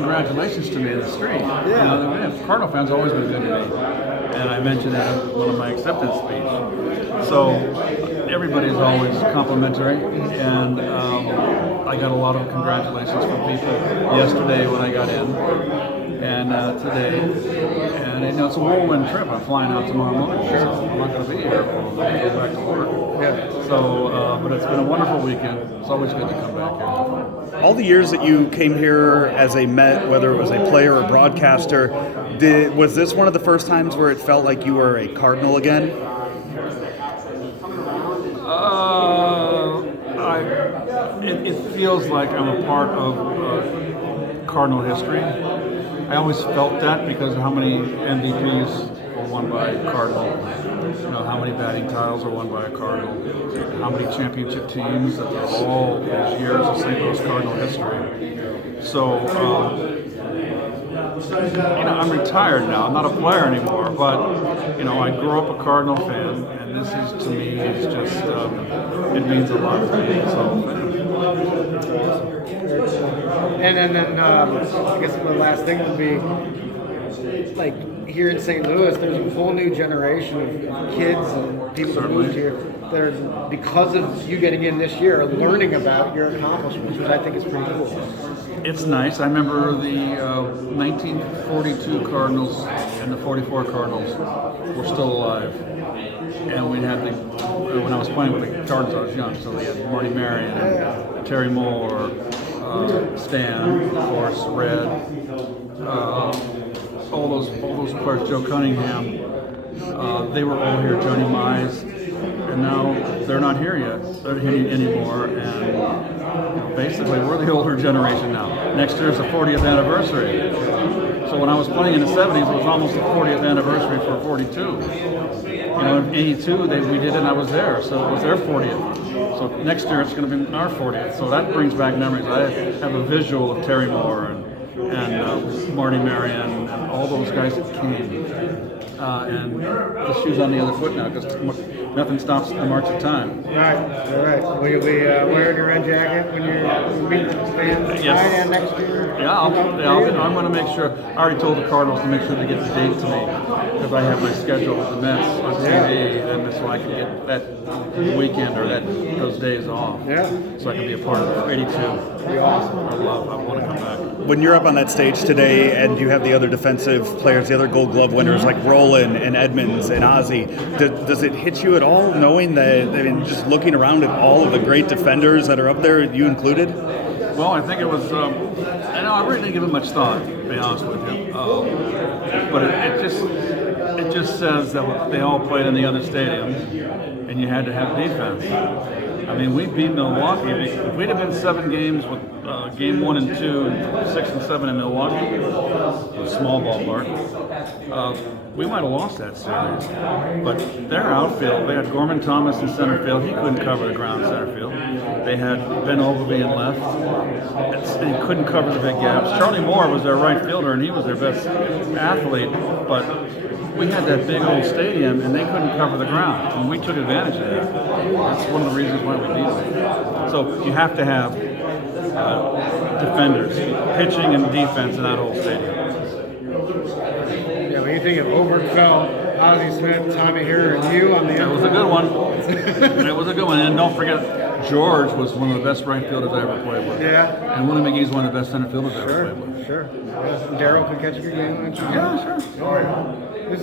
congratulations to me in the street. Yeah. Cardinal fans always been good to me, and I mentioned it in one of my acceptance speech. So everybody's always complimentary, and I got a lot of congratulations from people yesterday when I got in, and today. And it's a whirlwind trip. I'm flying out tomorrow morning, so I'm not going to be here for a little bit. Go back to work. Yeah. So, but it's been a wonderful weekend. It's always good to come back here. All the years that you came here as a Met, whether it was a player or broadcaster, was this one of the first times where it felt like you were a Cardinal again? It feels like I'm a part of Cardinal history. I always felt that because of how many MVPs were won by a Cardinal. How many batting titles are won by a Cardinal. How many championship teams that are all those years of St. Louis Cardinal history. So, I'm retired now. I'm not a player anymore, but, I grew up a Cardinal fan, and this is, to me, it's just, it means a lot to me. So, And then I guess the last thing would be, like, here in St. Louis, there's a whole new generation of kids and people who moved here that are, because of you getting in this year, are learning about your accomplishments, which I think is pretty cool. It's nice. I remember the 1942 Cardinals and the 44 Cardinals were still alive. And we had when I was playing with the Cardinals, I was young, so we had Marty Marion, and Terry Moore, Stan, of course, Red, all those players, Joe Cunningham, they were all here, Johnny Mize, and now they're not here yet. They're here anymore, and basically we're the older generation now. Next year's the 40th anniversary. So when I was playing in the 70s, it was almost the 40th anniversary for 42. In 82, we did it and I was there, so it was their 40th. So next year it's going to be our 40th. So that brings back memories. I have a visual of Terry Moore and Marty Marion and all those guys that came. And the shoe's on the other foot now because nothing stops the march of time. All right. Will you be wearing your red jacket when you meet the fans Yes. next year? Yeah, I'm going to make sure. I already told the Cardinals to make sure they get the date to me because I have my schedule with the Mets on TV, and so I can get that weekend or those days off. Yeah. So I can be a part of 82. Be awesome. I want to come back. When you're up on that stage today and you have the other defensive players, the other Gold Glove winners like Roland and Edmonds and Ozzie, does it hit you at all knowing that, just looking around at all of the great defenders that are up there, you included? Well, I think it was, I really didn't give it much thought, to be honest with you. But it just says that they all played in the other stadiums and you had to have defense. I mean, we beat Milwaukee. If we'd have been 7 games with game 1 and 2, and 6 and 7 in Milwaukee, a small ballpark, we might have lost that series. But their outfield, they had Gorman Thomas in center field. He couldn't cover the ground center field. They had Ben Ogilvie in left. He couldn't cover the big gaps. Charlie Moore was their right fielder, and he was their best athlete. But we had that big old stadium, and they couldn't cover the ground, and we took advantage of that. That's one of the reasons why we beat them. So you have to have defenders, pitching and defense in that whole stadium. Yeah, when you think of Oberkfell, Ozzie Smith, Tommy Herr, and you on the That was a good one. That was a good one. And don't forget, George was one of the best right fielders I ever played with. Yeah. And Willie McGee's one of the best center fielders I ever played with. Sure. Daryl could catch a good game. Yeah, sure. Oh, yeah.